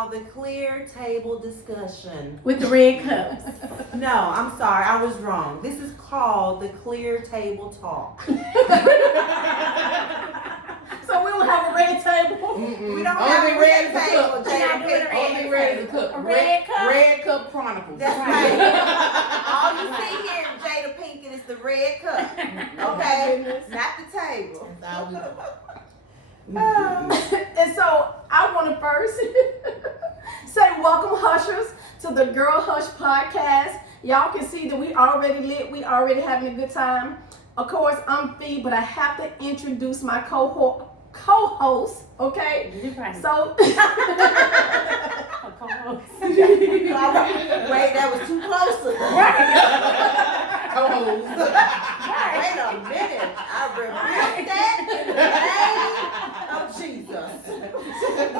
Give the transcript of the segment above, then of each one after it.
called the clear table discussion. With the red cups. No, I'm sorry, I was wrong. This is called the clear table talk. So we will have a red table. We don't have a red table, Jada. Only red is a cup. A red cup? Red Cup Chronicles. That's right. All you see here in Jada Pinkett is the red cup. Okay? Not the table. And so I want to first say welcome, Hushers, to the Girl Hush podcast. Y'all can see that we already lit. We already having a good time. Of course, I'm Fee, but I have to introduce my co-host, okay? So, Wait, that was too close. Wait a minute. I repeat that. Oh, Jesus.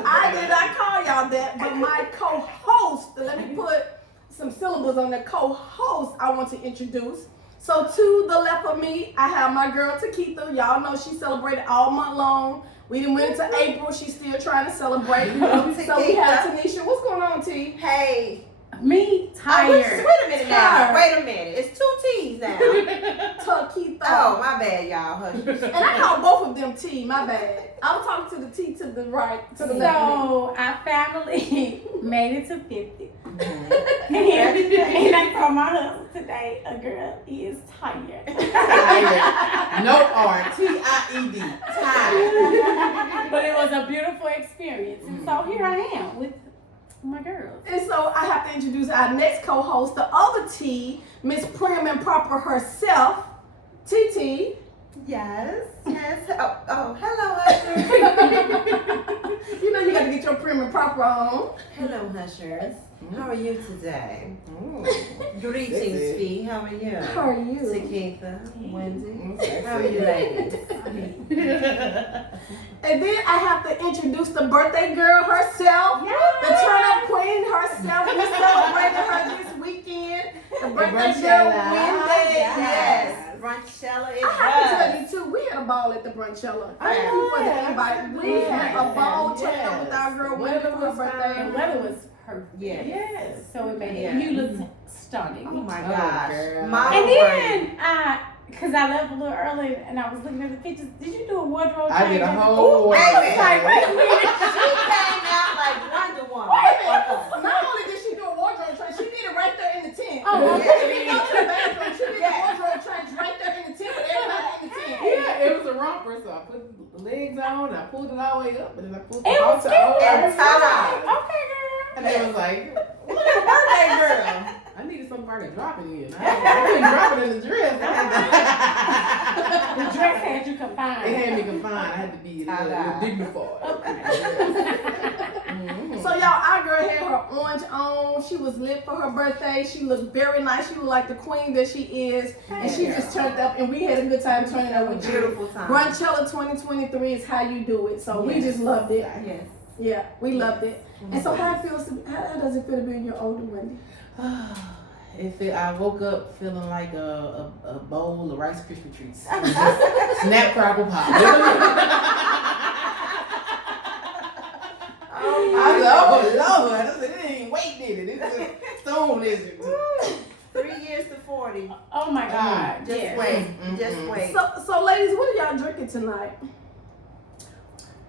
I did not call y'all that, but my co-host, let me put some syllables on the co-host I want to introduce. So to the left of me, I have my girl Takitha. Y'all know she celebrated all month long. We done went into April. She's still trying to celebrate. So we have Tanisha. What's going on, T? Hey. Me? Tired. Wait a minute now. Wait a minute. It's two T's now. Takitha. Oh, my bad, y'all. Hush. And I call both of them T. My bad. I'm talking to the T to the right, to the left. So our family made it to 50. And I told my husband today, a girl is tired. No R. T-I-E-D. Tired. But it was a beautiful experience. And so here I am with my girls. And so I have to introduce our next co-host, the other T, Miss Prim and Proper herself, TT. Yes. Oh, hello, Hushers. You know you got to get your Prim and Proper on. Hello, Hushers. How are you today? Greetings, Fee. How are you? How are you? Takitha, Wendy. How are you, ladies? And then I have to introduce the birthday girl herself, the turn-up queen herself. We celebrated her this weekend. The birthday girl, Wendy. Yes. Brunchella is I have to tell you too, we had a ball at the Brunchella. Thank you for the invite. We had a ball turning up with our girl Wendy for her birthday. The weather was perfect. Yes. So it made you look stunning. Oh my gosh. And then because I left a little early and I was looking at the pictures. Did you do a wardrobe change? I did a whole wait a minute. Like, wait a minute. She came out like Wonder Woman. Wait a minute. Not only did she do a wardrobe change, she did it right there in the tent. Oh, She didn't go to the bathroom. She did a wardrobe change right there in the tent with everybody in the tent. Yeah, it was a romper, so I put the legs on, I pulled it all the way up, and then I pulled the It was halter cute. over. And tie-dye. Okay, girl. And they was like, look at the birthday girl. I needed somebody to drop it in. I couldn't drop it in the dress. The dress had you confined. It had me confined. I had to be a little dignified. So y'all, our girl had her orange on. She was lit for her birthday. She looked very nice. She looked like the queen that she is. And she just turned up and we had a good time turning up with you. Beautiful time. Brunchella 2023 is how you do it. So we just loved it. Yes. Yeah, we loved it. And so how does it feel to be in your older Wendy? I woke up feeling like a bowl of Rice Krispie treats. Snap, crackle, pop. Oh Lord! I said, it ain't weight, did it? It's just stone, is it? 3 years to 40. Oh my God. Just yes. wait. Just wait. So ladies, what are y'all drinking tonight?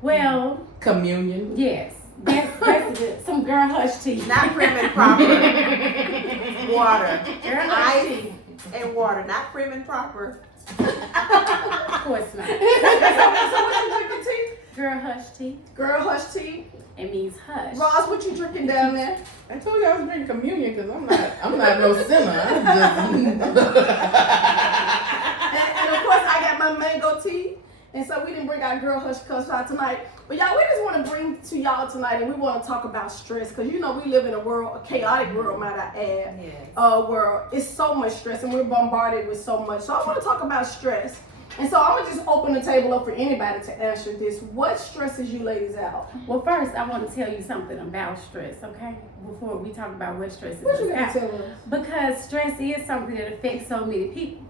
Well, Communion. yes. That's basically some girl hush tea. Not prim and proper. Water. Girl hush Ice tea. and water. Not prim and proper. Of course not. So what you drinking, T? Girl hush tea. Girl hush tea. It means hush. Ross, what you drinking down there? I told you I was drinking communion because I'm not no sinner. I'm just. And of course, I got my mango tea. And so we didn't bring our girl hush cuss out tonight. But y'all, we just want to bring to y'all tonight, and we want to talk about stress. Because, you know, we live in a chaotic world, might I add. Yes. Where it's so much stress, and we're bombarded with so much. So I want to talk about stress. And so I'm going to just open the table up for anybody to answer this. What stresses you ladies out? Well, first, I want to tell you something about stress, okay? Before we talk about what stress is What you going about. to tell us? Because stress is something that affects so many people.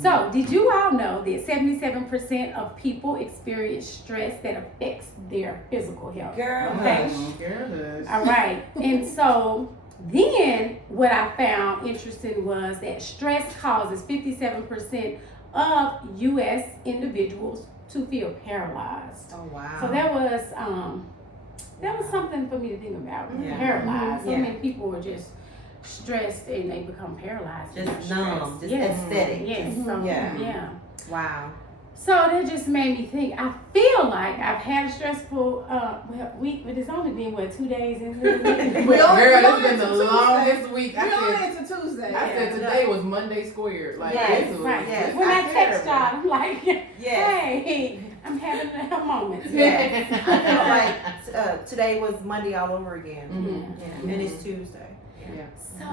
So, did you all know that 77% of people experience stress that affects their physical health? Girl, Okay. Girl, All right. And so, then what I found interesting was that stress causes 57% of U.S. individuals to feel paralyzed. Oh wow. So that was something for me to think about. Yeah. Paralyzed. So Yeah. many people are just stressed and they become paralyzed. from Just their numb, stress. just Yes. aesthetic. Yes. Just- So, yeah. yeah. Wow. So that just made me think. I feel like I've had a stressful week, but it's only been 2 days into the week. We only- Girl, we it's only been the into Tuesday. longest week. We only into Tuesday. I said today was Monday squared. Like, Yes, this was Right. Yes. When I text y'all, I'm like, Yes. hey, I'm having a moment. Yes. I feel like today was Monday all over again. Mhm. Yeah. And it's Tuesday. Yeah. So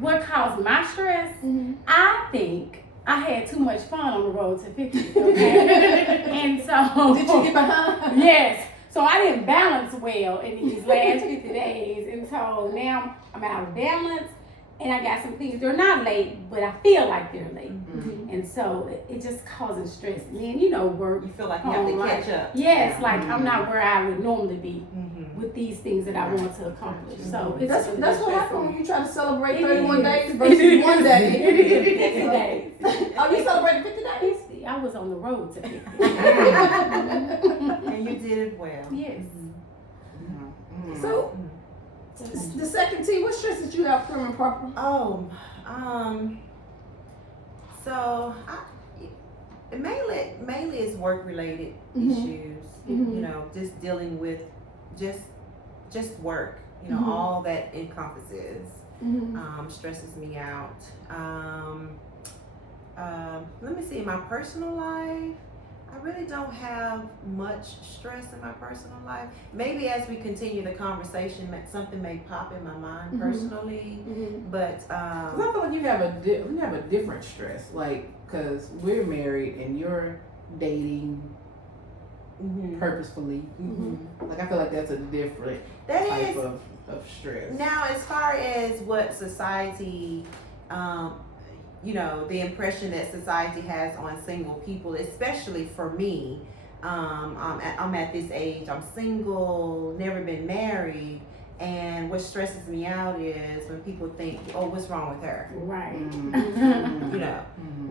what caused my stress? Mhm. I think I had too much fun on the road to 50. Okay? And so Did you get behind? yes. So I didn't balance well in these last 50 days. And so now I'm out of balance and I got some things. They're not late, but I feel like they're late. Mhm. And so it just causes stress. And then, work. You feel like you have to home life. catch up. Yes, like I'm not where I would normally be Mm-hmm. with these things that I want to accomplish. So it's That's really what stressful. happens when you try to celebrate It 31 is. days versus 1 day. 50 days. Oh, you celebrated 50 days? I was on the road to 50. And you did it well. Yes. Mhm. So, the second T, what stresses you out, Prim and Proper? Oh, so mainly it's work related Mhm. issues. Mhm. You know, just dealing with just work. You know, Mhm. all that encompasses Mm-hmm. stresses me out. Let me see. In my personal life, I really don't have much stress in my personal life. Maybe as we continue the conversation, something may pop in my mind Mhm. personally. But 'Cause I feel like you have a different stress, like, cause we're married and you're dating mhm, purposefully. mhm. Like, I feel like that's a different That type is of stress. now as far as what society, the impression that society has on single people, especially for me. I'm at this age. I'm single, never been married, and what stresses me out is when people think, "Oh, what's wrong with her?" Right. Mhm. You know, Mhm.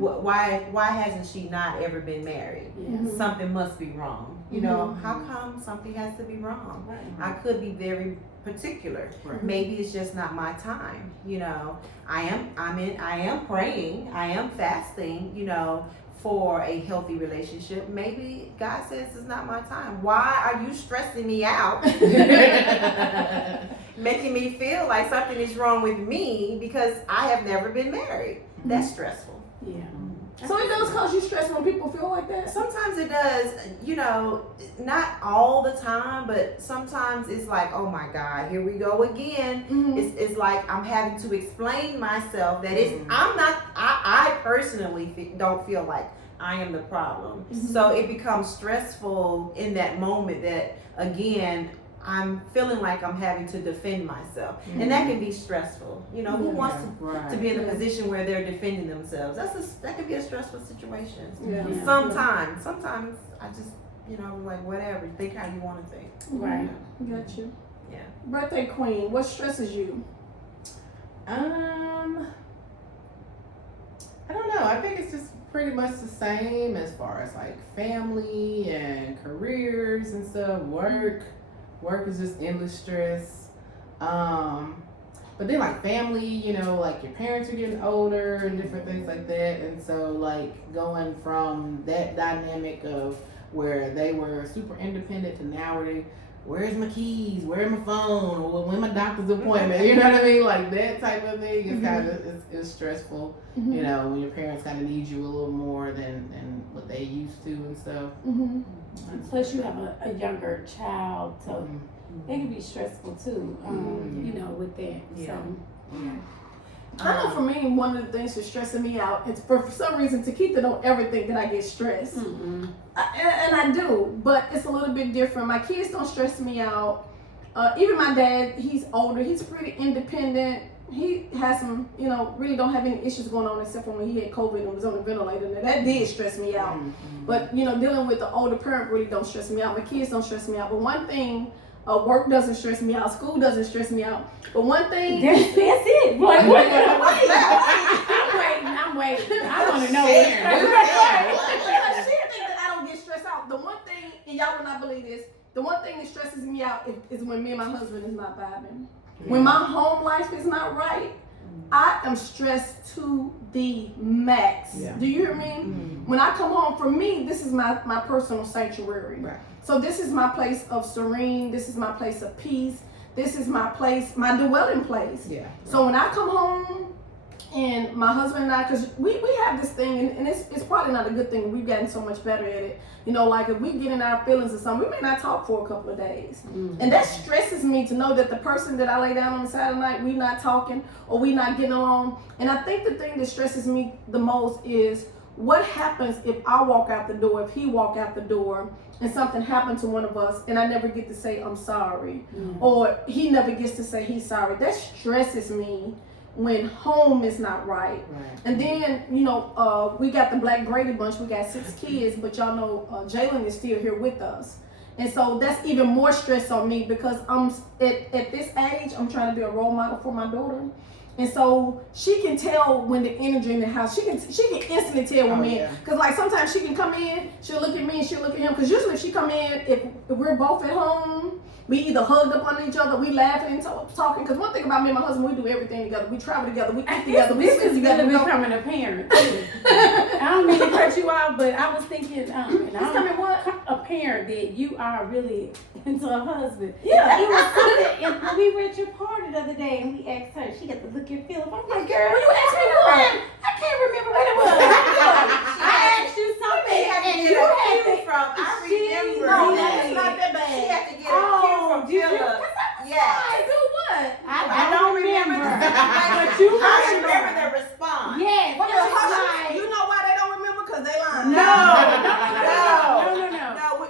why hasn't she not ever been married? Yes. Something must be wrong. You know, Mhm. how come something has to be wrong? Right. I could be very particular. Right. Maybe it's just not my time. You know, I am praying, I am fasting, for a healthy relationship. Maybe God says it's not my time. Why are you stressing me out? Making me feel like something is wrong with me because I have never been married. That's stressful. Yeah. So it does cause you stress when people feel like that? Sometimes it does, not all the time, but sometimes it's like, oh my God, here we go again. Mhm. It's like I'm having to explain myself that Mhm. I personally don't feel like I am the problem. Mhm. So it becomes stressful in that moment that, again, I'm feeling like I'm having to defend myself. And that can be stressful. Who wants to be in a Yeah. position where they're defending themselves? That can be a stressful situation. Yeah. Yeah. Sometimes I just, like whatever, think how you want to think. Right. Got you. Yeah. Birthday queen, what stresses you? I don't know. I think it's just pretty much the same as far as like family and careers and stuff. Work is just endless stress. But then like family, like your parents are getting older and different things like that. And so like going from that dynamic of where they were super independent to now where where's my keys? Where's my phone? Or when my doctor's appointment? You know what I mean? Like that type of thing is kind of is stressful. Mm-hmm. When your parents kind of need you a little more than what they used to and stuff. Mm-hmm. Plus, you have a younger child, so it can be stressful too. With that. Yeah. So. I know for me, one of the things that's stressing me out is for some reason Takita don't ever think that I get stressed. Mm-mm. And I do, but it's a little bit different. My kids don't stress me out. Even my dad, he's older, he's pretty independent. he has some, really don't have any issues going on except for when he had COVID and was on the ventilator. And that did stress me out. But, dealing with the older parent really don't stress me out. My kids don't stress me out. But one thing, work doesn't stress me out. School doesn't stress me out. But one thing. That's it. Boy, Wait. I'm waiting. I want to know. She think that I don't get stressed out. The one thing, and y'all will not believe this, the one thing that stresses me out is when me and my husband is not vibing. When my home life is not right, I am stressed to the max. Yeah. Do you hear me? When I come home, for me, this is my personal sanctuary. Right. So this is my place of serene. This is my place of peace. This is my place, my dwelling place. Yeah. So when I come home and my husband and I, because we have this thing, and it's probably not a good thing. We've gotten so much better at it. Like if we get in our feelings or something, we may not talk for a couple of days. And that stresses me to know that the person that I lay down on the side of the night, we not talking or we not getting along. And I think the thing that stresses me the most is what happens if I walk out the door, if he walk out the door, and something happened to one of us and I never get to say I'm sorry, or he never gets to say he's sorry. That stresses me when home is not right. And then, we got the Black Grady Bunch. We got 6 kids, but y'all know Jalen is still here with us. And so that's even more stress on me because I'm at this age, I'm trying to be a role model for my daughter. And so she can tell when the energy in the house, she can instantly tell when because like sometimes she can come in, she'll look at me and she'll look at him. Because usually if she come in, if we're both at home, we either hugged up on each other, we laughing and talking. Because one thing about me and my husband, we do everything together. We travel together, we eat together, we This sleep is together. going to becoming a parent. I don't mean to cut you off, but I was thinking, a parent that you are really into a husband. Yeah. It was something, and we were at your party the other day, and we asked her, she got to look at Philip. I'm like, girl, What you asked me for? I can't remember what it was. I asked you something, and you had to. from. I remember No, that. it's not that bad. She had to get a cue from did you? Philip. I Yes. do what? I don't remember. the But you I remember. remember the response. Yes, What it the was hush? like, You know why they don't remember? Because they lying. No. no.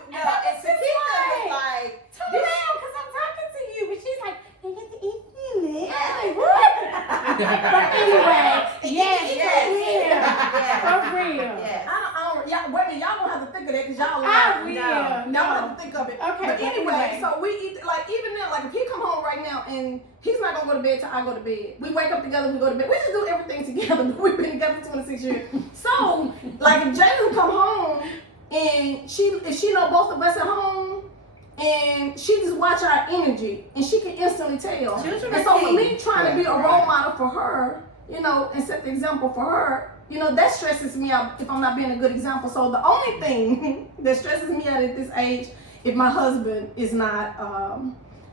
No, it's a kid that was like, Turn around, because I'm talking to you. But she's like, I get to eat it. I'm like, what? But anyway, yes, for real. yes. Y'all don't have to think of that because y'all I lying. will. Y'all don't have to think of it. Okay, But anyway, anyway. so we eat, like even now, like if he come home right now and he's not gonna go to bed till I go to bed. We wake up together, we go to bed. We just do everything together. We've been together 26 years. So, like if Jalen come home and if she know both of us at home, and she just watch our energy and she can instantly tell. Children And are so with me key. trying to be a role model for her, and set the example for her, that stresses me out if I'm not being a good example. So the only thing that stresses me out at this age, if my husband is not,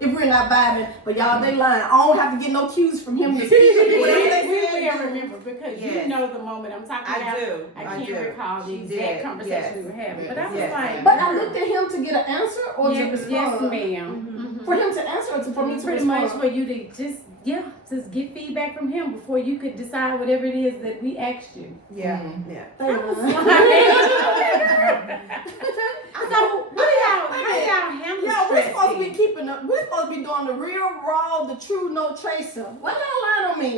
if we're not vibing, but y'all, they lying. I don't have to get no cues from him to speak. Whatever they We say, will remember because you Yes. know the moment I'm talking about. I do. I can't recall the She exact did. conversation Yes. we were having, but I was Yes. like, But I looked at him to get an answer or to yes, respond. yes, ma'am. For him to answer or for me to Pretty respond. much for you to just get feedback from him before you could decide whatever it is that we asked you. Yeah. They I was lying. So how y'all handle Yeah, we're stress supposed to be then? keeping up. We're supposed to be doing the real, raw, the true, no tracer. Why y'all lying on me?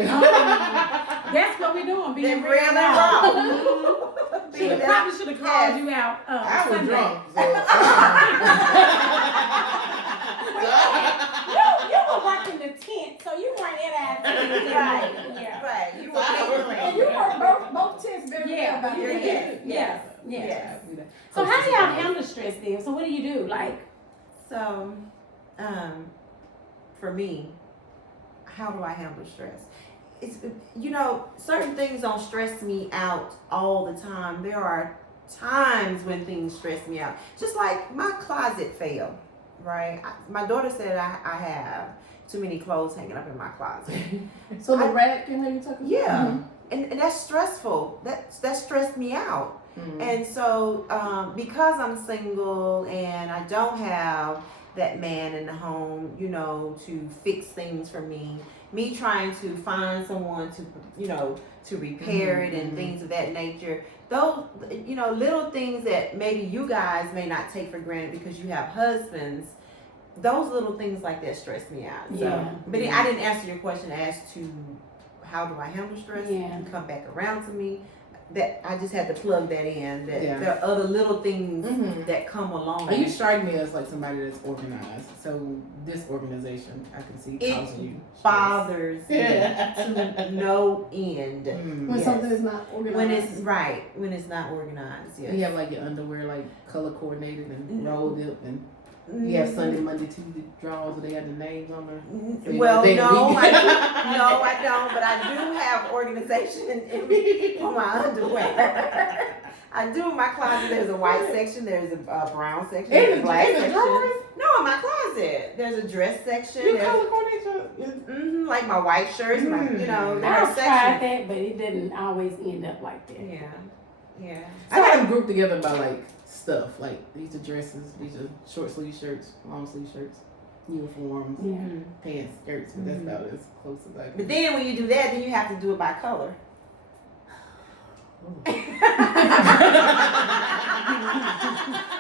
That's what we're doing, being The real real raw. and She probably should have called you out I was Sunday. drunk. So, You were working the tent, so you weren't in our tent. Right. Yeah. Right. You were And you ignorant. work both tents very well Yeah, about you your did. Yes. Yeah. Yes. So how do y'all handle stress then? So what do you do? Like, So, for me, how do I handle stress? It's, certain things don't stress me out all the time. There are times when things stress me out. Just like my closet fell, right? My daughter said I have too many clothes hanging up in my closet. So the rack and you talking? Yeah. And that's stressful. That stressed me out. And so, because I'm single and I don't have that man in the home, to fix things for me trying to find someone to repair it and things of that nature. Those, little things that maybe you guys may not take for granted because you have husbands, those little things like that stress me out. So, Yeah. but I didn't answer your question as to how do I handle stress. Yeah. You come back around to me. That I just had to plug that in. That Yeah. there are other little things Mhm. that come along. You strike me as like somebody that's organized. So disorganization, I can see It causing you stress. bothers me Yeah. to no end. Mm. When Yes. something is not organized. When it's right, when it's not organized. Yes. You have like your underwear like color coordinated and Mhm. rolled up, and you have Sunday, Monday, Tuesday drawers where they have the names on them. So you Well, know, they- no, I don't. But I do have organization in my underwear. I do in my closet. There's a white section. There's a brown section. There's a black In the section. drawers? No, in my closet. There's a dress section. You There's, color coordinate your. like my white shirts. My, you know, there are I've tried sections. that, but it didn't always end up like that. Yeah, yeah. I got them grouped together by like stuff. Like these are dresses, these are short sleeve shirts, long sleeve shirts, uniforms, Yeah. Mhm. pants, skirts. But that's about as close as I can. But then when you do that, then you have to do it by color.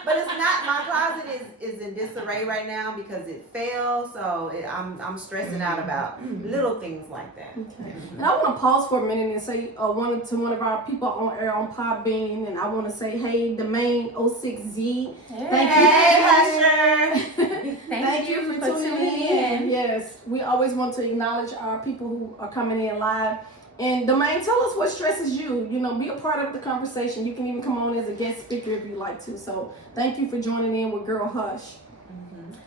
But it's not. My closet is in disarray right now because it fell. So I'm stressing out about little things like that. Okay. And I want to pause for a minute and say one of our people on air on Podbean, and I want to say, hey, the main 06Z. Thank you. Hey, Husher. Thank you for tuning in. Yes, we always want to acknowledge our people who are coming in live. And Domain, tell us what stresses you. You know, be a part of the conversation. You can even come on as a guest speaker if you like to. So thank you for joining in with Girl Hush.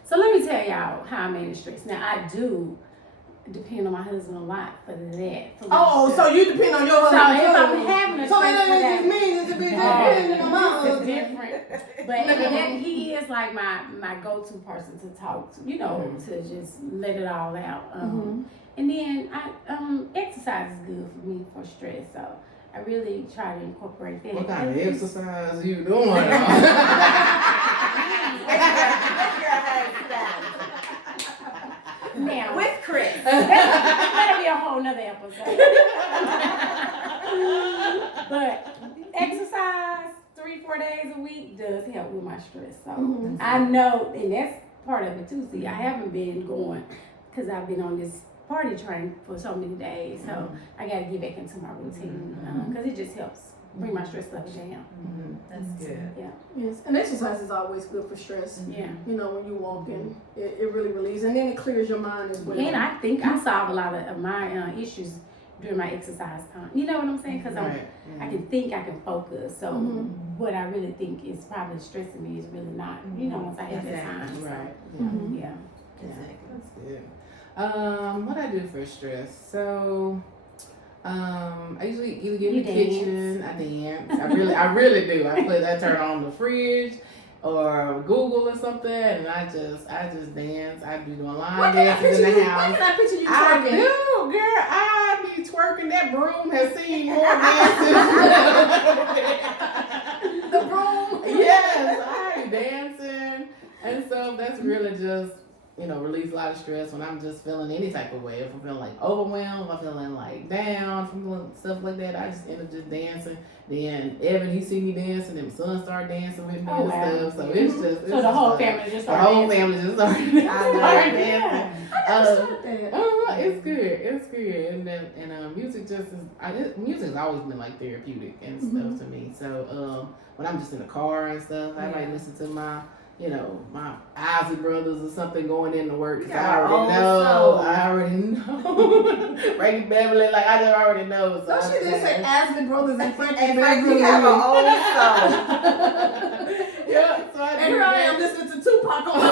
So let me tell y'all how I manage stress. Now I do depend on my husband a lot for that. For Oh, so you depend on your so husband. if I'm too. having a So stressful that day, just means it's a big depending on my it's husband. different. But and he is like my go-to person to talk to, you know, to just let it all out. And then exercise is good for me for stress, so I really try to incorporate that. What kind of exercise are you doing? Now, With Chris. that'll be a whole nother episode. But exercise 3-4 days a week does help with my stress. So I know, and that's part of it too. See, I haven't been going because I've been on this party train for so many days. So I got to get back into my routine because it just helps bring my stress level down. That's good. Yes, and exercise is always good for stress. Yeah. You know, when you walk in, it really relieves, and then it clears your mind as well. And I think I solve a lot of my issues during my exercise time. You know what I'm saying? Because I can think, I can focus. So what I really think is probably stressing me is really not, you know, once I have that time. So, Right. yeah. Exactly. That's good. What I do for stress? So, I usually either get in You the dance. kitchen, I dance. I really do. I turn on the fridge or Google or something, and I just dance. I do the line dances in the Why house. can I picture you I twerking? do, girl. I be twerking. That broom has seen more dances. The broom. Yes, I be dancing, and so that's really just, you know, release a lot of stress when I'm just feeling any type of way. If I'm feeling like overwhelmed, if I'm feeling like down, if I'm feeling stuff like that, I just end up just dancing. Then Evan, he see me dancing, and my son start dancing with me Oh, and wow. stuff. So it's just So the whole family just the started whole dancing. family just started love dancing. Yeah. It's good, and music just is. Music has always been like therapeutic and stuff to me. So when I'm just in the car and stuff, I might listen to my Ozzy Brothers or something going into work. 'Cause I already know. Frankie Beverly, like I just already know. So No, she didn't say Ashley Brothers and Frankie And Beverly. you have an old soul. Yeah, so I And do here I that. am listening to Tupac on my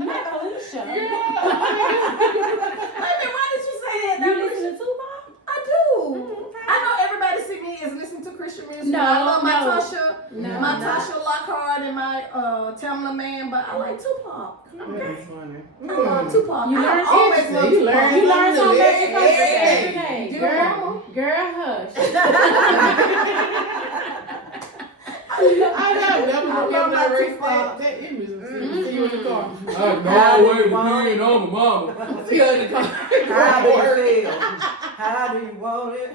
Not Felicia. Wait a minute, why did you say that? You listen to Tupac? I do. I know everybody see me is listening to Christian music. No, I love my no. Tasha, No, my no. Tasha Lockhart and my Tamla Man, but I like Tupac. That's funny. I love Tupac. You I learn always something. love You Tupac. learn You learn something Every every day. day. Dear Girl, mama. girl, hush. I know. That was I what love I my erased Tupac. that image. See you in the car. How do you want it? on my mama. See you in the car. How do you feel? How do you want it?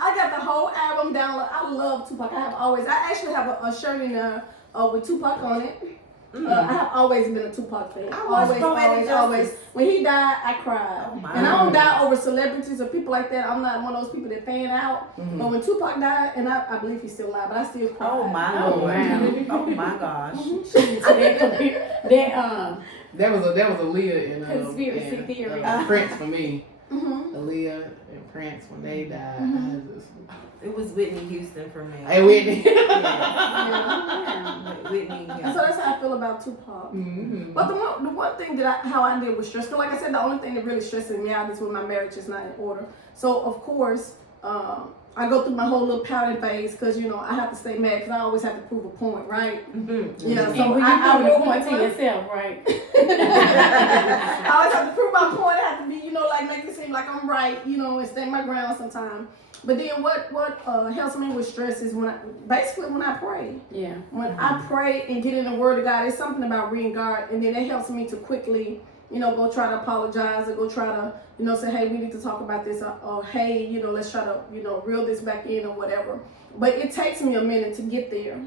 I got the whole album download. I love Tupac. I actually have a shirt in there with Tupac on it. Mm. I have always been a Tupac fan. I watched Poetic Justice. Always. When he died, I cried. Oh my And I don't God. die over celebrities or people like that. I'm not one of those people that fan out. Mhm. But when Tupac died, and I believe he's still alive, but I still cried. Oh my Oh, lord. wow. Oh my gosh. So that That was a Aaliyah and Conspiracy and, theory. Prince for me. Mm-hmm. Aaliyah and Prince when they died. Mhm. I just, It was Whitney Houston for me. hey Whitney. Whitney. And so that's how I feel about Tupac. Mhm. But the one thing that how I deal with stress, because like I said, the only thing that really stresses me out is when my marriage is not in order. So of course, I go through my whole little pouting phase because I have to stay mad because I always have to prove a point, right? Mhm. Yeah. and So when you I prove will the point to point. yourself, right? I always have to prove my point. I have to be, like make it seem like I'm right, and stand my ground sometimes. But then what helps me with stress is when I pray. Yeah. When I pray and get in the Word of God, it's something about reading God, and then it helps me to quickly, go try to apologize or go try to, say, hey, we need to talk about this, or hey, let's try to, reel this back in or whatever. But it takes me a minute to get there,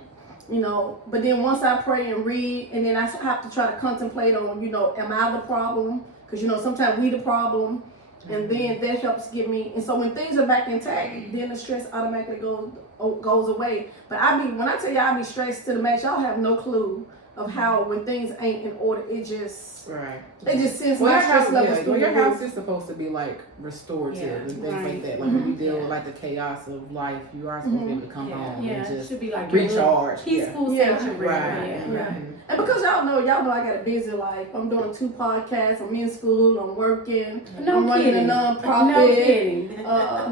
But then once I pray and read, and then I have to try to contemplate on, am I the problem? Because sometimes we the problem. And then that helps get me. And so when things are back intact, then the stress automatically goes away. But when I tell you I be stressed to the max, y'all have no clue of how when things ain't in order, it just sends Well, my your house, stress levels through your the house roof. is supposed to be like restorative Yeah, and things right. like that. Like when you deal Yeah. with like the chaos of life, you are supposed to be able to come Yeah. home Yeah, and it just should be like recharge. peaceful Yeah. sanctuary. Right. Yeah. Yeah. And because y'all know I got a busy life. I'm doing 2 podcasts. I'm in school. I'm working. No I'm running kidding. a nonprofit. No kidding.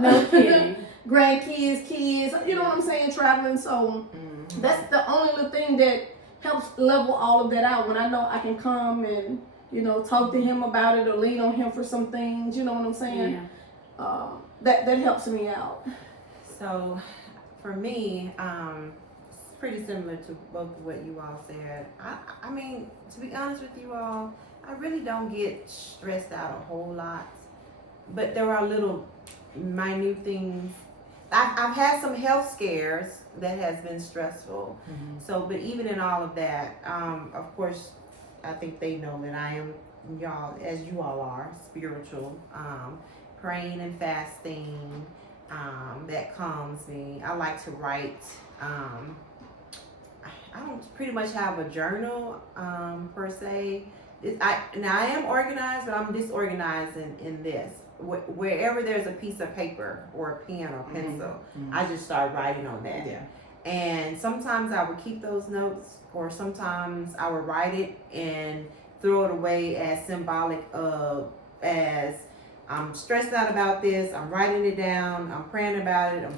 No kidding. Grandkids, kids. You know what I'm saying? Traveling. So Mhm. that's the only little thing that helps level all of that out. When I know I can come and talk to him about it or lean on him for some things. You know what I'm saying? Yeah. That helps me out. So, for me, it's pretty similar to both of what you all said. I mean, to be honest with you all, I really don't get stressed out a whole lot, but there are little minute things. I've had some health scares that has been stressful. Mhm. So, but even in all of that, of course, I think they know that I am y'all, as you all are, spiritual, praying and fasting. That calms me. I like to write. I don't pretty much have a journal per se. I am organized, but I'm disorganized in this. Wherever there's a piece of paper or a pen or pencil, Mhm. I just start writing on that. Yeah. And sometimes I would keep those notes, or sometimes I would write it and throw it away as symbolic of, as I'm stressed out about this, I'm writing it down, I'm praying about it, I'm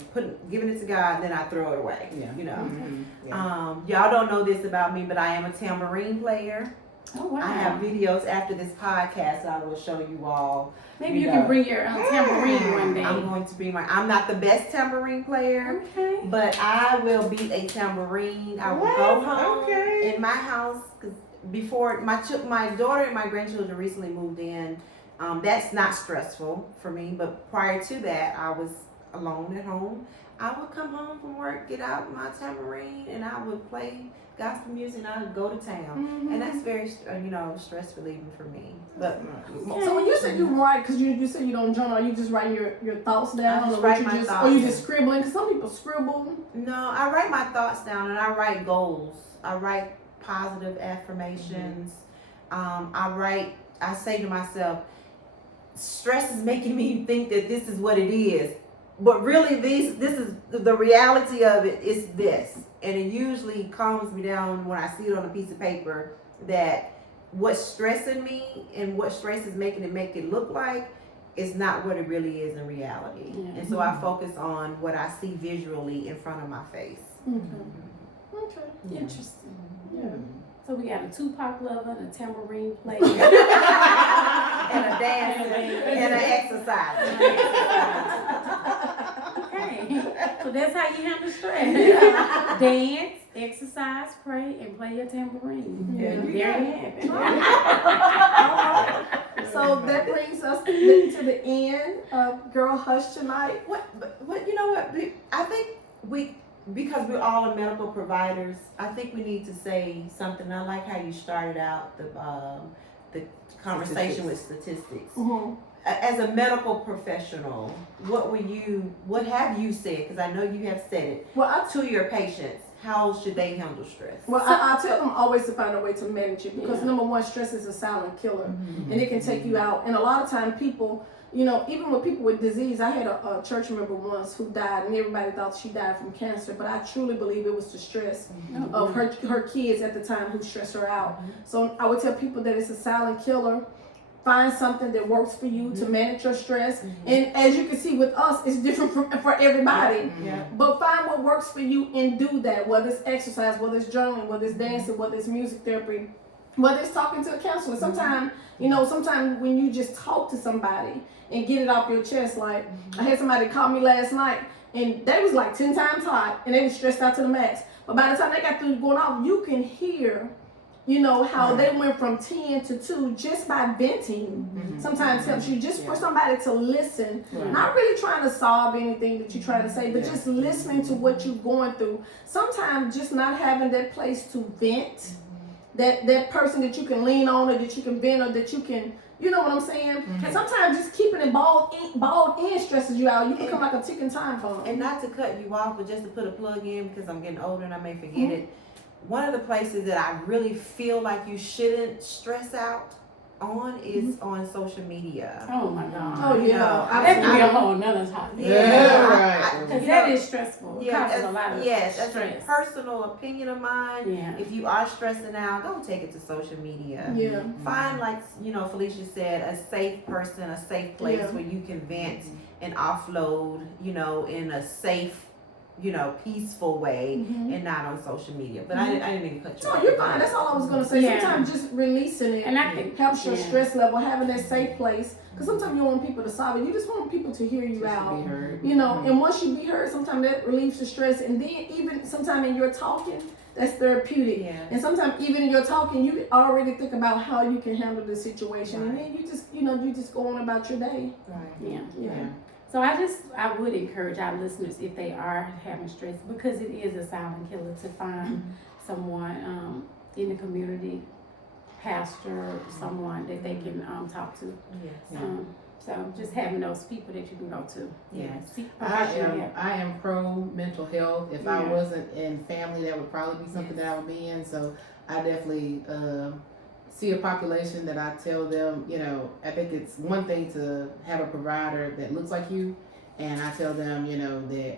giving it to God, and then I throw it away. Yeah. You know. Mhm. Yeah. Y'all don't know this about me, but I am a tambourine player. Oh wow. I have videos after this podcast I will show you all. Maybe you can bring your tambourine one day. I'm going to be I'm not the best tambourine player. Okay. But I will beat a tambourine. I will What? go home Okay. in my house, because before my daughter and my grandchildren recently moved in. That's not stressful for me. But prior to that, I was alone at home. I would come home from work, get out my tambourine, and I would play gospel music, and I would go to town. And that's very, stress relieving for me. But So when you said you write, because you said you don't journal, are you just writing your thoughts down? I just or write you my Or thoughts. you just scribbling? Because some people scribble. no, I write my thoughts down, and I write goals. I write positive affirmations. I say to myself, stress is making me think that this is what it is. But really, this is the reality of it is this. And it usually calms me down when I see it on a piece of paper that what's stressing me and what stress is making it make it look like is not what it really is in reality. Yeah. And so I focus on what I see visually in front of my face. Okay. Yeah. Interesting. Yeah. So we got a Tupac lover and a tambourine player. And a dancer and an exercise. Okay. So that's how you handle stress. Dance, exercise, pray, and play your tambourine. Yeah, And you there got you have it. So that brings us to the end of Girl Hush tonight. What you know what? I think because we're all are medical providers, I think we need to say something. I like how you started out the conversation with statistics. Mhm. As a medical professional, what have you said? Because I know you have said it Well, to your patients. How should they handle stress? I tell them always to find a way to manage it because Yeah. number one, stress is a silent killer, Mm-hmm. and it can take you out. And a lot of times, people, you know, even with people with disease, I had a church member once who died, and everybody thought she died from cancer, but I truly believe it was the stress of her kids at the time who stressed her out. So I would tell people that it's a silent killer. Find something that works for you to manage your stress. And as you can see with us, it's different for everybody. Yeah. But find what works for you and do that. Whether it's exercise, whether it's journaling, whether it's dancing, whether it's music therapy, whether it's talking to a counselor. Sometimes, you know, sometimes when you just talk to somebody and get it off your chest, like I had somebody call me last night and they was like 10 times hot and they was stressed out to the max. But by the time they got through going off, you can hear, you know, how they went from 10 to 2 just by venting. Sometimes helps you just for somebody to listen, not really trying to solve anything that you're trying to say, but just listening to what you're going through. Sometimes just not having that place to vent, that person that you can lean on or that you can vent or that you can, you know what I'm saying? And sometimes just keeping it balled in stresses you out. You become like a ticking time bomb. And not to cut you off, but just to put a plug in because I'm getting older and I may forget it. One of the places that I really feel like you shouldn't stress out on is on social media. Oh my God. Oh You yeah, know, That could be a absolutely. whole nother topic. right. Because that is stressful. It Yeah, causes a lot of yes, that's a stress. personal opinion of mine. Yeah. If you are stressing out, don't take it to social media. Yeah. Find, like, you know, Felicia said, a safe person, a safe place Yeah. where you can vent and offload, you know, in a safe, you know, peaceful way and not on social media. But I didn't mean to cut you off. No, you're fine. That's all I was gonna say. Yeah. Sometimes just releasing it And I think helps your yeah. stress level, having that safe place. Because sometimes you don't want people to solve it. You just want people to hear you out. Be heard. You know, and once you be heard, sometimes that relieves the stress. And then even sometimes in your talking, that's therapeutic. Yeah. And sometimes even in your talking, you already think about how you can handle the situation. And then you just, you know, you just go on about your day. Right. Yeah. Yeah. So I would encourage our listeners, if they are having stress, because it is a silent killer, to find someone in the community, pastor, someone that they can talk to. Yes. So just having those people that you can go to. Yes. Seek I professional am help. I am pro mental health. If I Yeah. wasn't in family, that would probably be something that I would be in. So I definitely see a population that I tell them, you know, I think it's one thing to have a provider that looks like you, and I tell them, you know, that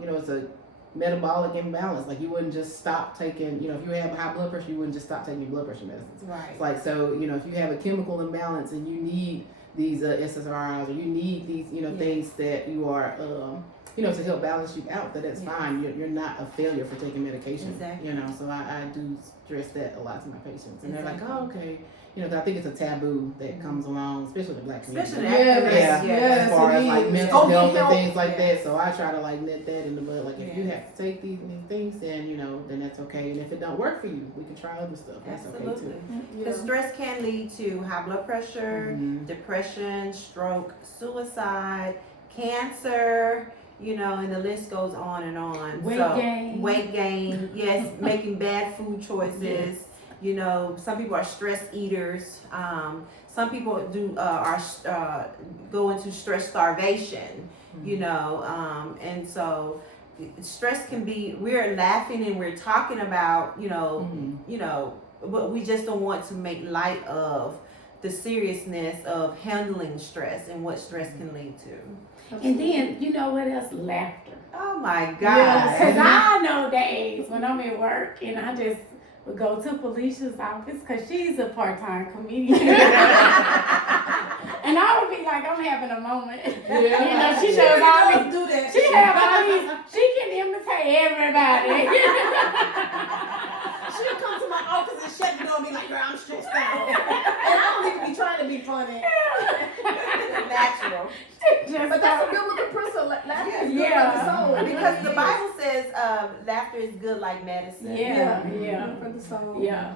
you know, it's a metabolic imbalance. Like you wouldn't just stop taking, you know, if you have high blood pressure, you wouldn't just stop taking your blood pressure medicines. Right. It's like, so, you know, if you have a chemical imbalance and you need these SSRIs or you need these, you know, Yeah. things that you are, you know, to help balance you out, that's Yes. fine. You're not a failure for taking medication. Exactly. You know, so I do stress that a lot to my patients. And they're like, Exactly. oh, okay. You know, 'cause I think it's a taboo that comes along, especially the black community. Especially Yes, after Yeah, this. yes. as far as like it is. mental Go get health and help. things like Yes. that. So I try to like nip that in the bud. Like if you Yes. have to take these things, then you know, then that's okay. And if it don't work for you, we can try other stuff. That's okay Absolutely. too. Yeah. Because stress can lead to high blood pressure, Mhm. depression, stroke, suicide, cancer, you know, and the list goes on and on. Weight So, gain. Weight gain, yes, making bad food choices. Yes. You know, some people are stress eaters. Some people go into stress starvation. You know, and so stress can be. We're laughing and we're talking about, you know, but we just don't want to make light of the seriousness of handling stress and what stress can lead to. And then, you know what else? Laughter. Oh my God. Yes. Because I know days when I'm at work and I just would go to Felicia's office because she's a part-time comedian. And I would be like, I'm having a moment. Yeah. You know, she She shows really all does these, do that. she have all these, she can imitate everybody. She'll come to my office and shut the door and be like, girl, I'm stressed out. And I don't even be trying to be funny. Natural. Just But that's a biblical principle. Laughter is good Yeah. for the soul. Because the Bible says laughter is good like medicine. Yeah. For the soul. Yeah.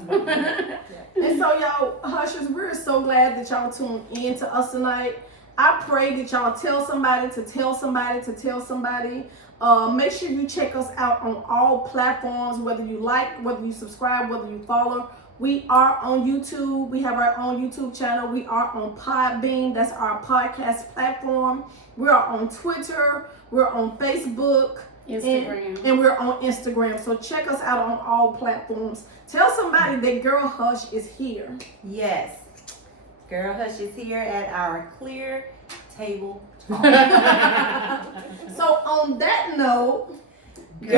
And so y'all, hushers, we're so glad that y'all tuned in to us tonight. I pray that y'all tell somebody to tell somebody to tell somebody Make sure you check us out on all platforms, whether you like, whether you subscribe, whether you follow. We are on YouTube. We have our own YouTube channel. We are on Podbean. That's our podcast platform. We are on Twitter. We're on Facebook. Instagram. And we're on Instagram. So check us out on all platforms. Tell somebody that Girl Hush is here. Yes. Girl Hush is here at our Clear Table. So on that note, Girl